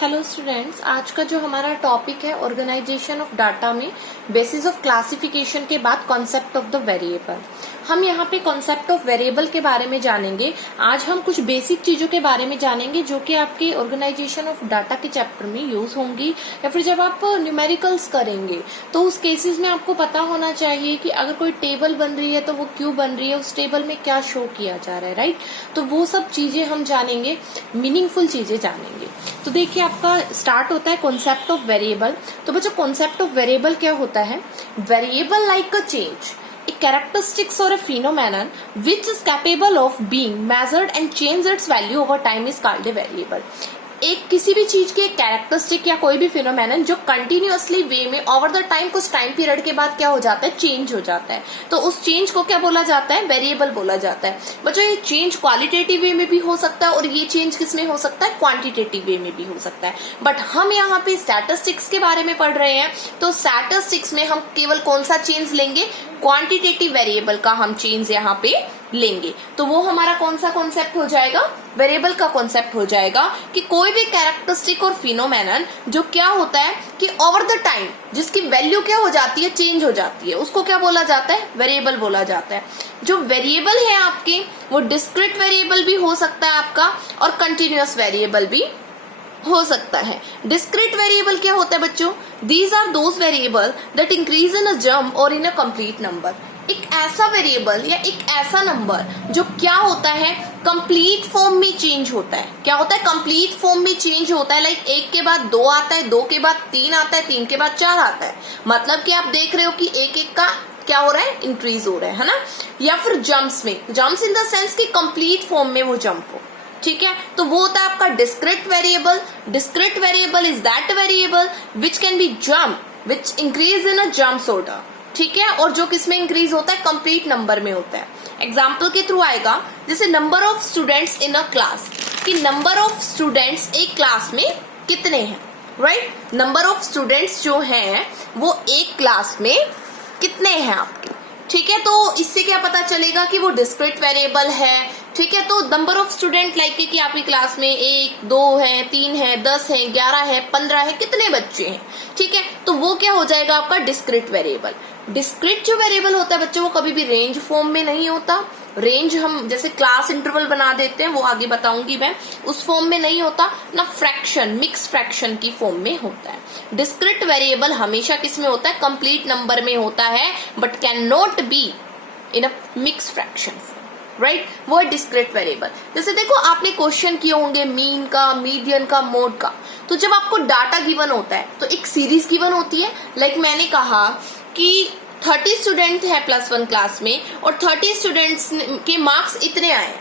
Hello students, आज का जो हमारा टॉपिक है ऑर्गेनाइजेशन ऑफ डाटा में बेसिस ऑफ क्लासिफिकेशन के बाद कॉन्सेप्ट ऑफ द वेरिएबल। हम यहाँ पे कॉन्सेप्ट ऑफ वेरिएबल के बारे में जानेंगे। आज हम कुछ बेसिक चीजों के बारे में जानेंगे जो कि आपके ऑर्गेनाइजेशन ऑफ डाटा के चैप्टर में यूज होंगी या फिर जब आप न्यूमेरिकल्स करेंगे तो उस केसेस में आपको पता होना चाहिए कि अगर कोई टेबल बन रही है तो वो क्यों बन रही है, उस टेबल में क्या शो किया जा रहा है, राइट। तो वो सब चीजें हम जानेंगे, मीनिंगफुल चीजें जानेंगे। तो देखिए आपका स्टार्ट होता है कॉन्सेप्ट ऑफ वेरिएबल। तो बच्चों कॉन्सेप्ट ऑफ वेरिएबल क्या होता है? Variable like a change, a characteristics or a phenomenon which is capable of being measured and change its value over time is called a variable। एक किसी भी चीज की एक कैरेक्टरिस्टिक या कोई भी फिनोमेनन जो कंटिन्यूअसली वे में ओवर द टाइम कुछ टाइम पीरियड के बाद क्या हो जाता है, चेंज हो जाता है, तो उस चेंज को क्या बोला जाता है? वेरिएबल बोला जाता है। बच्चों ये चेंज क्वालिटेटिव वे में भी हो सकता है और ये चेंज किसमें हो सकता है? क्वांटिटेटिव वे में भी हो सकता है। बट हम यहाँ पे स्टैटिस्टिक्स के बारे में पढ़ रहे हैं, तो स्टैटिस्टिक्स में हम केवल कौन सा चेंज लेंगे? क्वांटिटेटिव वेरिएबल का हम चेंज यहाँ पे लेंगे। तो वो हमारा कौन सा कॉन्सेप्ट हो जाएगा? वेरिएबल का कॉन्सेप्ट हो जाएगा कि कोई भी कैरेक्टरिस्टिक और फिनोमेनन जो क्या होता है कि ओवर द टाइम जिसकी वैल्यू क्या हो जाती है, चेंज हो जाती है, उसको क्या बोला जाता है? वेरिएबल बोला जाता है। जो वेरिएबल है आपके वो डिस्क्रीट वेरिएबल भी हो सकता है आपका और कंटिन्यूअस वेरिएबल भी हो सकता है। डिस्क्रीट वेरिएबल क्या होता है बच्चों? These are those variable that increase in a jump और इन अ कंप्लीट नंबर। एक ऐसा वेरिएबल या एक ऐसा नंबर जो क्या होता है, कंप्लीट फॉर्म में चेंज होता है। क्या होता है? कंप्लीट फॉर्म में चेंज होता है। लाइक एक के बाद दो आता है, दो के बाद तीन आता है, तीन के बाद चार आता है। मतलब कि आप देख रहे हो कि एक एक का क्या हो रहा है? इंक्रीज हो रहा है ना। या फिर जंप्स में, जंप्स इन द सेंस कि कंप्लीट फॉर्म में वो जंप हो, ठीक है। तो वो होता है आपका discrete variable. Discrete variable is that variable which can be jump which increase in a jumps order, ठीक है। और जो किसमें इंक्रीज होता है? कंप्लीट नंबर में होता है। एग्जाम्पल के थ्रू आएगा, जैसे number of students in a class, कि नंबर ऑफ स्टूडेंट्स एक क्लास में कितने हैं, राइट। नंबर ऑफ स्टूडेंट्स जो हैं वो एक क्लास में कितने हैं आपके, ठीक है। तो इससे क्या पता चलेगा कि वो डिस्क्रीट वेरिएबल है, ठीक है। तो नंबर ऑफ स्टूडेंट लाइक कि आपकी क्लास में 1, 2 है, 3 है, 10 है, 11 है, 15 है, कितने बच्चे हैं, ठीक है। तो वो क्या हो जाएगा आपका? Discrete variable. डिस्क्रीट जो वेरिएबल होता है बच्चों वो कभी भी रेंज फॉर्म में नहीं होता। रेंज हम जैसे क्लास इंटरवल बना देते हैं, वो आगे बताऊंगी मैं, उस फॉर्म में नहीं होता ना। फ्रैक्शन, मिक्स फ्रैक्शन की फॉर्म में होता है। डिस्क्रीट वेरिएबल हमेशा किस में होता है? कंप्लीट नंबर में होता है, but can not be in a mix fraction, right. वो है डिस्क्रीट वेरिएबल। जैसे देखो आपने क्वेश्चन किए होंगे मीन का, मीडियन का, मोड का। तो जब आपको डाटा गिवन होता है तो एक सीरीज गिवन होती है। लाइक मैंने कहा कि 30 स्टूडेंट है +1 क्लास में और 30 स्टूडेंट्स के मार्क्स इतने आए,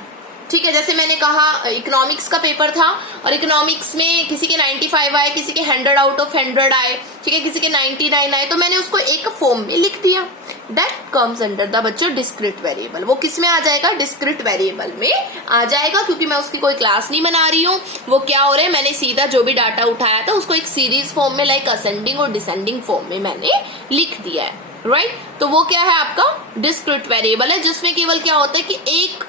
ठीक है। जैसे मैंने कहा इकोनॉमिक्स का पेपर था और इकोनॉमिक्स में किसी के 95 आए, किसी के 100 आउट ऑफ 100 आए, ठीक है, किसी के 99 आए। तो मैंने उसको एक फॉर्म में लिख दिया। दैट कम्स अंडर द बच्चों डिस्क्रीट वेरिएबल। वो किस में आ जाएगा? डिस्क्रीट वेरिएबल में आ जाएगा, क्योंकि मैं उसकी कोई क्लास नहीं बना रही हूँ। वो क्या हो रहा है, मैंने सीधा जो भी डाटा उठाया था उसको एक सीरीज फॉर्म में लाइक असेंडिंग और डिसेंडिंग फॉर्म में मैंने लिख दिया है, राइट। तो वो क्या है आपका? डिस्क्रीट वेरिएबल है, जिसमें केवल क्या होता है कि एक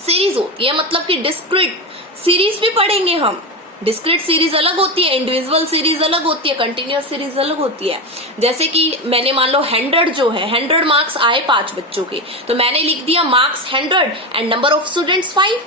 सीरीज होती है। मतलब कि डिस्क्रीट सीरीज भी पढ़ेंगे हम। डिस्क्रीट सीरीज अलग होती है, इंडिविजुअल सीरीज अलग होती है, कंटिन्यूअस सीरीज अलग होती है। जैसे कि मैंने मान लो 100 जो है, 100 मार्क्स आए 5 बच्चों के, तो मैंने लिख दिया marks 100 and number of students 5,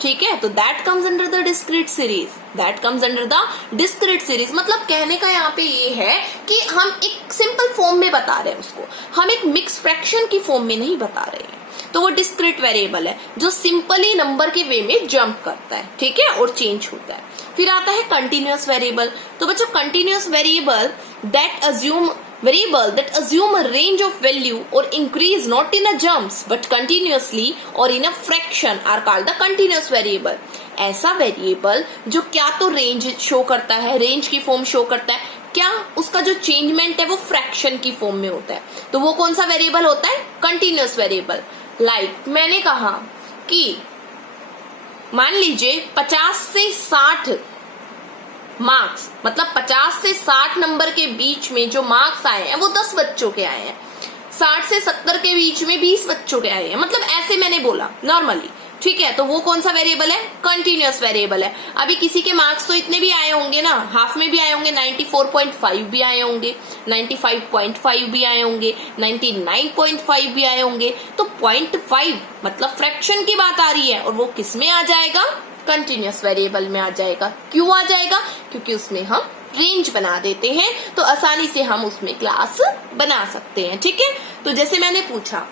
ठीक है। तो that comes under the discrete series, that comes under the discrete series. मतलब कहने का यहाँ पे ये है कि हम एक सिंपल फॉर्म में बता रहे हैं उसको, हम एक मिक्स फ्रैक्शन की फॉर्म में नहीं बता रहे हैं। तो वो डिस्क्रीट वेरिएबल है जो सिंपली नंबर के वे में जंप करता है, ठीक है, और चेंज होता है। फिर आता है कंटिन्यूअस वेरिएबल। तो बच्चों continuous variable that assume a range of value or increase not in a jumps but continuously or in a fraction are called the continuous variable। ऐसा वेरिएबल जो क्या तो रेंज शो करता है, रेंज की form show करता है, क्या उसका जो चेंजमेंट है वो फ्रैक्शन की फॉर्म में होता है। तो वो कौन सा वेरिएबल होता है? Continuous variable. लाइक मैंने कहा कि मान लीजिए 50 से 60 मार्क्स, मतलब 50 से 60 नंबर के बीच में जो मार्क्स आए हैं वो 10 बच्चों के आए हैं। 60 से 70 के बीच में 20 बच्चों के आए हैं। मतलब ऐसे मैंने बोला नॉर्मली, ठीक है, तो वो कौन सा वेरिएबल है? कंटिन्यूअस वेरिएबल है। अभी किसी के मार्क्स तो इतने भी आए होंगे ना, हाफ में भी आए होंगे, 94.5 भी आए होंगे, 95.5 भी आए होंगे, 99.5 भी आए होंगे। तो 0.5 मतलब फ्रैक्शन की बात आ रही है, और वो किस में आ जाएगा? कंटिन्यूअस वेरिएबल में आ जाएगा। क्यों आ जाएगा? क्योंकि उसमें हम रेंज बना देते हैं, तो आसानी से हम उसमें क्लास बना सकते हैं। ठीक है, तो जैसे मैंने पूछा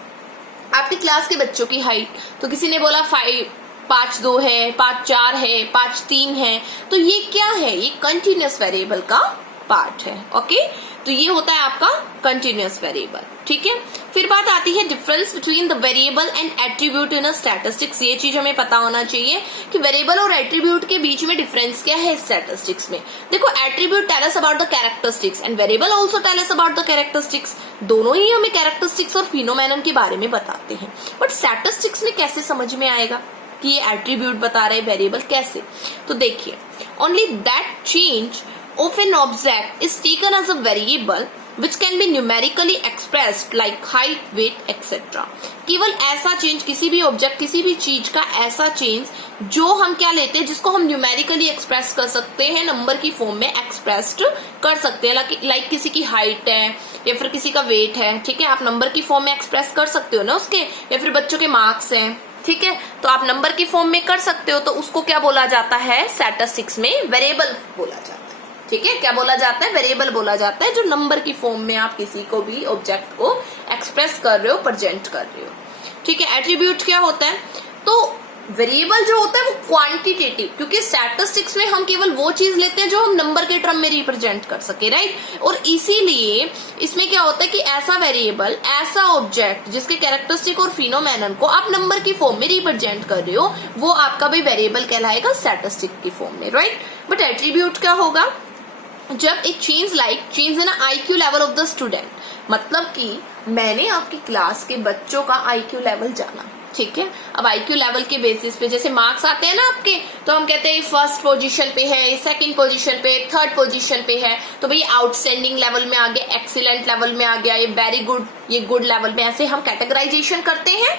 आपकी क्लास के बच्चों की हाइट, तो किसी ने बोला 5'2" है, 5'4" है, 5'3" है, तो ये क्या है? ये कंटिन्यूअस वेरिएबल का पार्ट है। ओके, तो ये होता है आपका कंटिन्यूअस वेरिएबल। ठीक है, फिर बात आती है difference between the variable and attribute in a statistics. ये चीज हमें पता होना चाहिए कि वेरिएबल और एट्रीब्यूट के बीच में डिफरेंस क्या है स्टैटिस्टिक्स में। देखो, attribute tell us about the characteristics and variable also tell us about the characteristics. दोनों ही हमें कैरेक्टरिस्टिक्स और फिनोमेनन के बारे में बताते हैं, बट स्टैटिस्टिक्स में कैसे समझ में आएगा कि ये एट्रीब्यूट बता रहे वेरिएबल कैसे? तो देखिए, only that change of an object is taken as a variable which can be numerically expressed like height, weight, etc. केवल ऐसा चेंज, किसी भी ऑब्जेक्ट, किसी भी चीज का ऐसा चेंज जो हम क्या लेते हैं, जिसको हम न्यूमेरिकली एक्सप्रेस कर सकते हैं, नंबर की फॉर्म में एक्सप्रेस्ड कर सकते हैं। लाइक किसी की हाइट है या फिर किसी का वेट है, ठीक है, आप नंबर की फॉर्म में एक्सप्रेस कर सकते हो ना उसके, या फिर बच्चों के मार्क्स हैं, ठीक है, तो आप नंबर की फॉर्म में कर सकते हो, तो उसको क्या बोला जाता है? स्टैटिस्टिक्स में वेरिएबल बोला जाता है। ठीक है, क्या बोला जाता है? वेरिएबल बोला जाता है, जो नंबर की फॉर्म में आप किसी को भी ऑब्जेक्ट को एक्सप्रेस कर रहे हो, प्रेजेंट कर रहे हो। ठीक है, एट्रीब्यूट क्या होता है? तो वेरिएबल जो होता है वो क्वांटिटेटिव, क्योंकि स्टैटिस्टिक्स में हम केवल वो चीज लेते हैं जो हम नंबर के टर्म में रिप्रेजेंट कर सके, राइट। और इसीलिए इसमें क्या होता है कि ऐसा वेरिएबल, ऐसा ऑब्जेक्ट जिसके कैरेक्टरिस्टिक और फिनोमेनन को आप नंबर की फॉर्म में रिप्रेजेंट कर रहे हो, वो आपका भी वेरिएबल कहलाएगा स्टैटिस्टिक की फॉर्म में, राइट। बट एट्रीब्यूट क्या होगा? जब एक change change in IQ level of the student, मतलब कि मैंने आपकी क्लास के बच्चों का IQ लेवल जाना, ठीक है। अब IQ लेवल के बेसिस पे जैसे मार्क्स आते हैं ना आपके, तो हम कहते हैं फर्स्ट पोजीशन पे है, सेकंड पोजीशन पे, थर्ड पोजीशन पे है, तो भाई आउटस्टैंडिंग लेवल में आ गया, एक्सीलेंट लेवल में आ गया, ये वेरी गुड, ये गुड लेवल में, ऐसे हम कैटेगराइजेशन करते हैं,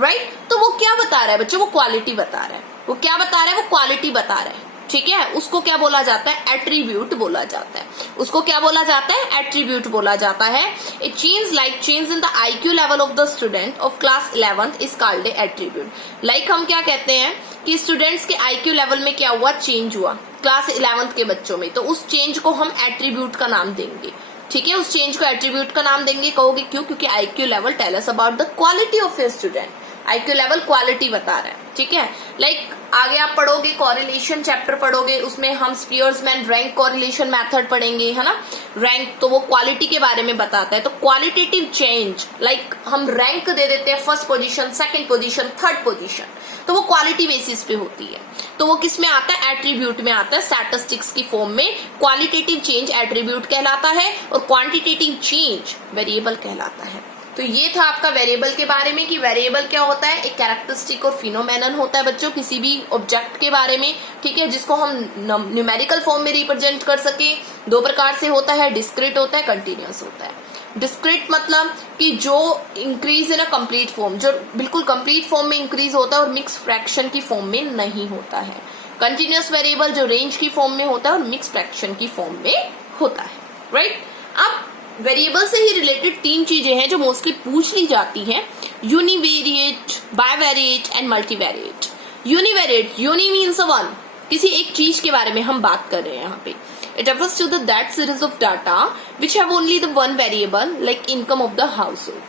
राइट। तो वो क्या बता रहा है बच्चों? वो क्वालिटी बता रहा है। वो क्या बता रहा है? वो क्वालिटी बता रहा है, ठीक है। उसको क्या बोला जाता है? एट्रीब्यूट बोला जाता है। उसको क्या बोला जाता है? एट्रीब्यूट बोला जाता है। ए change in the IQ level of the student of class 11th is called a attribute. Like हम क्या कहते हैं कि स्टूडेंट्स के IQ लेवल में क्या हुआ? चेंज हुआ क्लास 11th के बच्चों में, तो उस चेंज को हम एट्रीब्यूट का नाम देंगे, ठीक है। उस चेंज को एट्रीब्यूट का नाम देंगे। कहोगे क्यों? क्योंकि IQ level tell us about the quality of a student. IQ level quality बता रहा है, ठीक है। लाइक आगे आप पढ़ोगे, कोरिलेशन चैप्टर पढ़ोगे, उसमें हम स्पियर्समैन रैंक कोरिलेशन मेथड पढ़ेंगे, है ना। रैंक तो वो क्वालिटी के बारे में बताता है। तो क्वालिटेटिव चेंज, लाइक हम रैंक दे देते हैं, first position, second position, third position, तो वो क्वालिटी बेसिस पे होती है। तो वो किस में आता है? एट्रीब्यूट में आता है, स्टैटिस्टिक्स की फॉर्म में। क्वालिटेटिव चेंज एट्रीब्यूट कहलाता है और क्वांटिटेटिव चेंज वेरिएबल कहलाता है। तो ये था आपका वेरिएबल के बारे में कि वेरिएबल क्या होता है? एक कैरेक्टरिस्टिक और फिनोमेनन होता है बच्चों किसी भी ऑब्जेक्ट के बारे में, ठीक है, जिसको हम न्यूमेरिकल फॉर्म में रिप्रेजेंट कर सके। दो प्रकार से होता है, डिस्क्रीट होता है, कंटिन्यूअस होता है। डिस्क्रीट मतलब कि जो increase in a complete form, जो बिल्कुल कंप्लीट फॉर्म में इंक्रीज होता है और मिक्स फ्रैक्शन की फॉर्म में नहीं होता है। कंटिन्यूअस वेरिएबल जो रेंज की फॉर्म में होता है और मिक्स फ्रैक्शन की फॉर्म में होता है, राइट। अब वेरिएबल से ही रिलेटेड तीन चीजें हैं जो मोस्टली पूछ ली जाती हैं: univariate, bivariate and multivariate. Univariate, uni means one, किसी एक चीज के बारे में हम बात कर रहे हैं यहाँ पे। It refers to that series of data which have only the one variable like income of the household.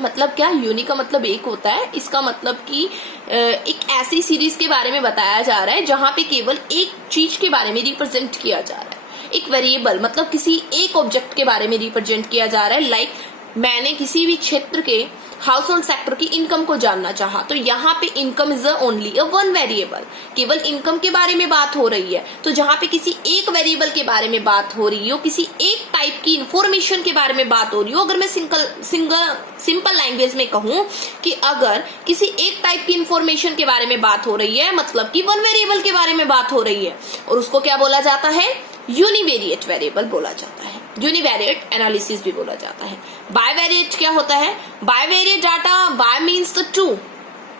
मतलब क्या? यूनि का मतलब एक होता है, इसका मतलब कि एक ऐसी सीरीज के बारे में बताया जा रहा है जहां पे केवल एक चीज के बारे में रिप्रेजेंट किया जा रहा है। एक वेरिएबल मतलब किसी एक ऑब्जेक्ट के बारे में रिप्रेजेंट किया जा रहा है। लाइक मैंने किसी भी क्षेत्र के हाउस होल्ड सेक्टर की इनकम को जानना चाहा, तो यहाँ पे income is only a one variable, केवल इनकम के बारे में बात हो रही है। तो जहाँ पे किसी एक वेरिएबल के बारे में बात हो रही हो, किसी एक टाइप की इंफॉर्मेशन के बारे में बात हो रही हो, अगर मैं सिंपल लैंग्वेज में कहूँ कि अगर किसी एक टाइप की इंफॉर्मेशन के बारे में बात हो रही है, मतलब कि वन वेरिएबल के बारे में बात हो रही है, और उसको क्या बोला जाता है? यूनिवेरिएट वेरिएबल बोला जाता है। यूनिवेरिएट एनालिसिस भी बोला जाता है। बाइवेरिएट क्या होता है? Bivariate data, bi means the two,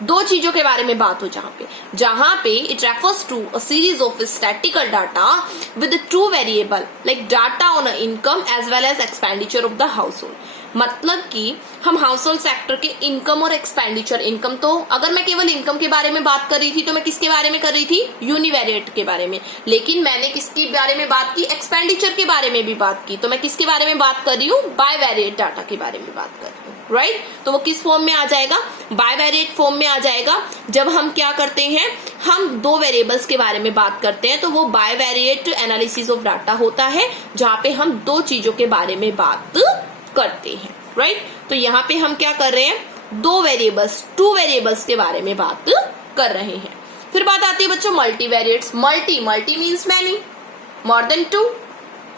दो चीजों के बारे में बात हो जहां पे it refers to a series of statical data with two variable like data on income as well as expenditure of the household. मतलब कि हम हाउस होल्ड सेक्टर के इनकम और एक्सपेंडिचर, इनकम तो अगर मैं केवल इनकम के बारे में बात कर रही थी तो मैं किसके बारे में कर रही थी, यूनिवेरिएट के बारे में, लेकिन मैंने किसके बारे में बात की, एक्सपेंडिचर के बारे में भी बात की, तो मैं किसके बारे में बात कर रही हूँ, बायवेरिएट डाटा के बारे में बात कर रही हूँ, राइट। तो वो किस फॉर्म में आ जाएगा, बायवेरिएट फॉर्म में आ जाएगा। जब हम क्या करते हैं, हम दो वेरिएबल्स के बारे में बात करते हैं तो वो बायवेरिएट एनालिसिस ऑफ डाटा होता है जहां पे हम दो चीजों के बारे में बात करते हैं, राइट। तो यहाँ पे हम क्या कर रहे हैं, दो वेरिएबल्स, टू वेरिएबल्स के बारे में बात कर रहे हैं। फिर बात आती है बच्चों multivariates. Multi means many, more than two,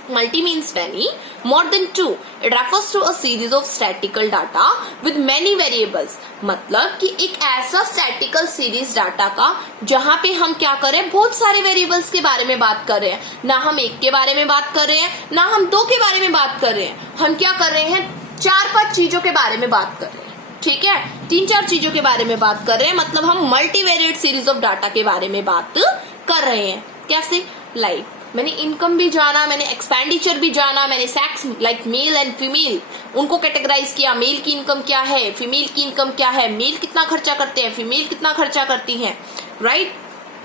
multi means many, more than two. It refers to a series of statistical data with many variables. मतलब कि एक ऐसा statistical series डाटा का जहां पे हम क्या कर रहे हैं, बहुत सारे वेरिएबल्स के बारे में बात कर रहे हैं, ना हम एक के बारे में बात कर रहे हैं, ना हम दो के बारे में बात कर रहे हैं, हम क्या कर रहे हैं, 4-5 चीजों के बारे में बात कर रहे हैं, ठीक है, 3-4 चीजों के बारे में बात कर रहे हैं। मतलब हम मल्टीवेरिएट सीरीज ऑफ डाटा के बारे में बात कर रहे हैं। कैसे, लाइक मैंने इनकम भी जाना, मैंने एक्सपेंडिचर भी जाना, मैंने sex like male and female उनको कैटेगराइज किया, मेल की इनकम क्या है, फीमेल की इनकम क्या है, मेल कितना खर्चा करते हैं, फीमेल कितना खर्चा करती हैं, राइट।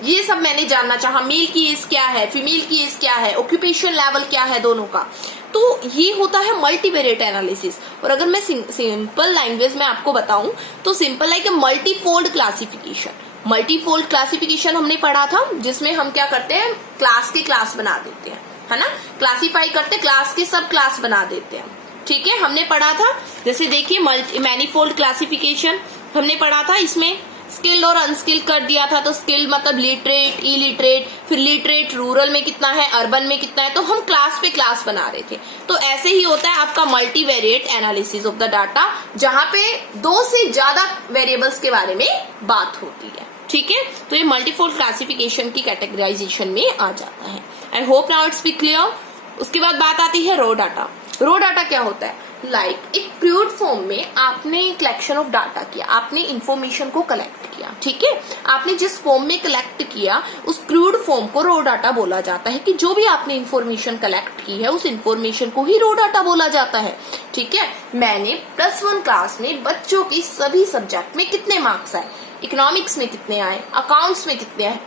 ये सब मैंने जानना चाहा, मेल की एज क्या है, फीमेल की एज क्या है, ऑक्यूपेशन लेवल क्या है दोनों का। तो ये होता है मल्टीवेरिएट एनालिसिस। और अगर मैं सिंपल लैंग्वेज में आपको बताऊं तो simple like a multifold classification. Multifold classification हमने पढ़ा था जिसमें हम क्या करते हैं, क्लास के क्लास बना देते हैं, है ना, क्लासिफाई करते, क्लास के सब क्लास बना देते हैं, ठीक है, हमने पढ़ा था। जैसे देखिए मैनीफोल्ड क्लासिफिकेशन हमने पढ़ा था, इसमें स्किल्ड और अनस्किल्ड कर दिया था। तो स्किल्ड मतलब लिटरेट, इलिटरेट, फिर लिटरेट रूरल में कितना है, अर्बन में कितना है, तो हम क्लास पे क्लास बना रहे थे। तो ऐसे ही होता है आपका multivariate analysis of the data, जहां पे 2 से ज्यादा वेरिएबल्स के बारे में बात होती है, ठीक है। तो ये मल्टीफोल्ड क्लासिफिकेशन की कैटेगराइजेशन में आ जाता है। I hope now it's be clear. उसके बाद बात आती है रो डाटा। रो डाटा क्या होता है, लाइक एक क्रूड फॉर्म में आपने कलेक्शन ऑफ डाटा किया, आपने इंफॉर्मेशन को कलेक्ट किया, ठीक है, आपने जिस फॉर्म में कलेक्ट किया उस क्रूड फॉर्म को रो डाटा बोला जाता है। कि जो भी आपने इंफॉर्मेशन कलेक्ट की है उस इंफॉर्मेशन को ही रो डाटा बोला जाता है, ठीक है। मैंने +1 क्लास में बच्चों की सभी सब्जेक्ट में कितने मार्क्स आए, इकोनॉमिक्स में कितने आए, अकाउंट्स में कितने आए,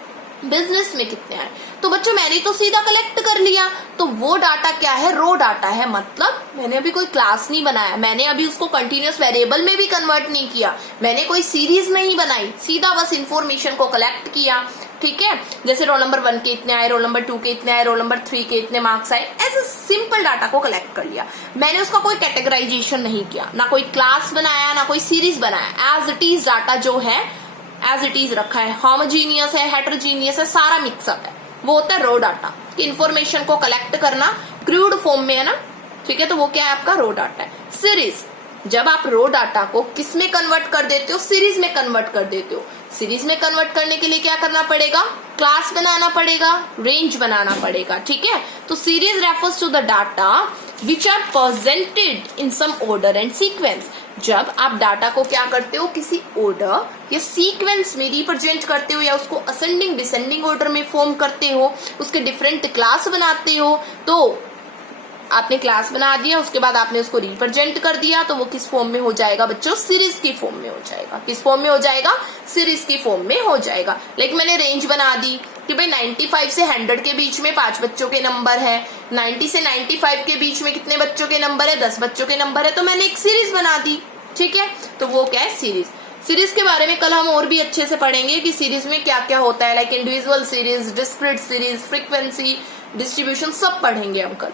बिजनेस में कितने आए, तो बच्चों मैंने तो सीधा कलेक्ट कर लिया। तो वो डाटा क्या है, रो डाटा है। मतलब मैंने अभी कोई क्लास नहीं बनाया, मैंने अभी उसको कंटिन्यूअस वेरिएबल में भी कन्वर्ट नहीं किया, मैंने कोई सीरीज नहीं बनाई, सीधा बस इंफॉर्मेशन को कलेक्ट किया, ठीक है। जैसे रोल नंबर 1 के इतने आए, रोल नंबर 2 के इतने आए, रोल नंबर 3 के इतने मार्क्स आए, ऐसे सिंपल डाटा को कलेक्ट कर लिया। मैंने उसका कोई कैटेगराइजेशन नहीं किया, ना कोई क्लास बनाया, ना कोई सीरीज बनाया। एज इट इज डाटा जो है एज इट इज रखा है, होमोजीनियस है, हेटेरोजीनियस है, सारा मिक्सअप है, वो होता है रो डाटा। इंफॉर्मेशन को कलेक्ट करना क्रूड फॉर्म में है ना, ठीक है, तो वो क्या है आपका रो डाटा है। सीरीज, जब आप रो डाटा को किस में कन्वर्ट कर देते हो, सीरीज में कन्वर्ट कर देते हो। सीरीज में कन्वर्ट करने के लिए क्या करना पड़ेगा, क्लास बनाना पड़ेगा, रेंज बनाना पड़ेगा, ठीक है। तो series refers to the data which are presented in some order and sequence. जब आप डाटा को क्या करते हो, किसी ऑर्डर या सीक्वेंस में रिप्रेजेंट करते हो, या उसको असेंडिंग डिसेंडिंग ऑर्डर में फॉर्म करते हो, उसके डिफरेंट क्लास बनाते हो। तो आपने क्लास बना दिया, उसके बाद आपने उसको रिप्रेजेंट कर दिया, तो वो किस फॉर्म में हो जाएगा बच्चों, सीरीज की फॉर्म में हो जाएगा। किस फॉर्म में हो जाएगा, सीरीज की फॉर्म में हो जाएगा। लाइक मैंने रेंज बना दी कि भाई 95 से 100 के बीच में 5 बच्चों के नंबर है, 90 से 95 के बीच में कितने बच्चों के नंबर है, 10 बच्चों के नंबर है, तो मैंने एक सीरीज बना दी, ठीक है। तो वो क्या है, सीरीज। सीरीज के बारे में कल हम और भी अच्छे से पढ़ेंगे कि सीरीज में क्या क्या होता है, like individual series, discrete series, frequency distribution, सब पढ़ेंगे हम कल।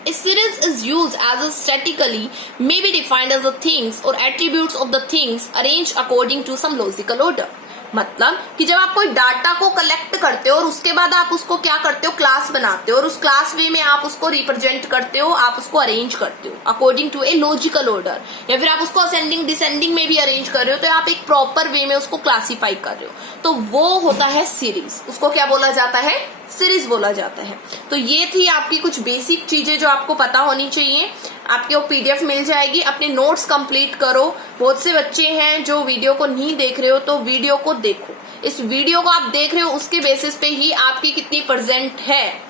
A series is used as a statically may be defined as the things or attributes of the things arranged according to some logical order। मतलब कि जब आप कोई data को कलेक्ट करते हो और उसके बाद आप उसको क्या करते हो, क्लास बनाते हो और उस क्लास वे में आप उसको रिप्रेजेंट करते हो, आप उसको अरेंज करते हो according to a logical order, या फिर आप उसको असेंडिंग डिसेंडिंग में भी अरेंज कर रहे हो, तो आप एक प्रॉपर वे में उसको क्लासीफाई कर रहे हो, तो वो होता है सीरीज। उसको क्या बोला जाता है? सीरीज बोला जाता है। तो ये थी आपकी कुछ बेसिक चीजें जो आपको पता होनी चाहिए। आपके वो पीडीएफ मिल जाएगी, अपने नोट्स कंप्लीट करो। बहुत से बच्चे हैं जो वीडियो को नहीं देख रहे हो, तो वीडियो को देखो। इस वीडियो को आप देख रहे हो, उसके बेसिस पे ही आपकी कितनी परसेंट है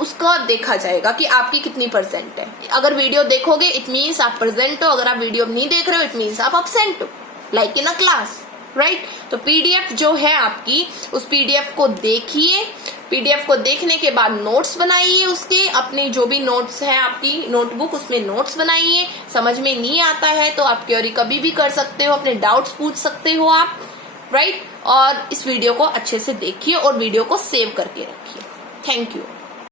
उसका देखा जाएगा कि आपकी कितनी परसेंट है। अगर वीडियो देखोगे इट मीन्स आप प्रेजेंट हो, अगर आप वीडियो नहीं देख रहे हो इट मीन्स आप अब्सेंट हो, like in a class, right. तो पीडीएफ जो है आपकी, उस पीडीएफ को देखिए। पीडीएफ को देखने के बाद नोट्स बनाइए, उसके अपने जो भी नोट्स हैं आपकी नोटबुक, उसमें नोट्स बनाइए। समझ में नहीं आता है तो आप क्वेरी कभी भी कर सकते हो, अपने डाउट्स पूछ सकते हो आप, राइट। और इस वीडियो को अच्छे से देखिए और वीडियो को सेव करके रखिए। Thank you.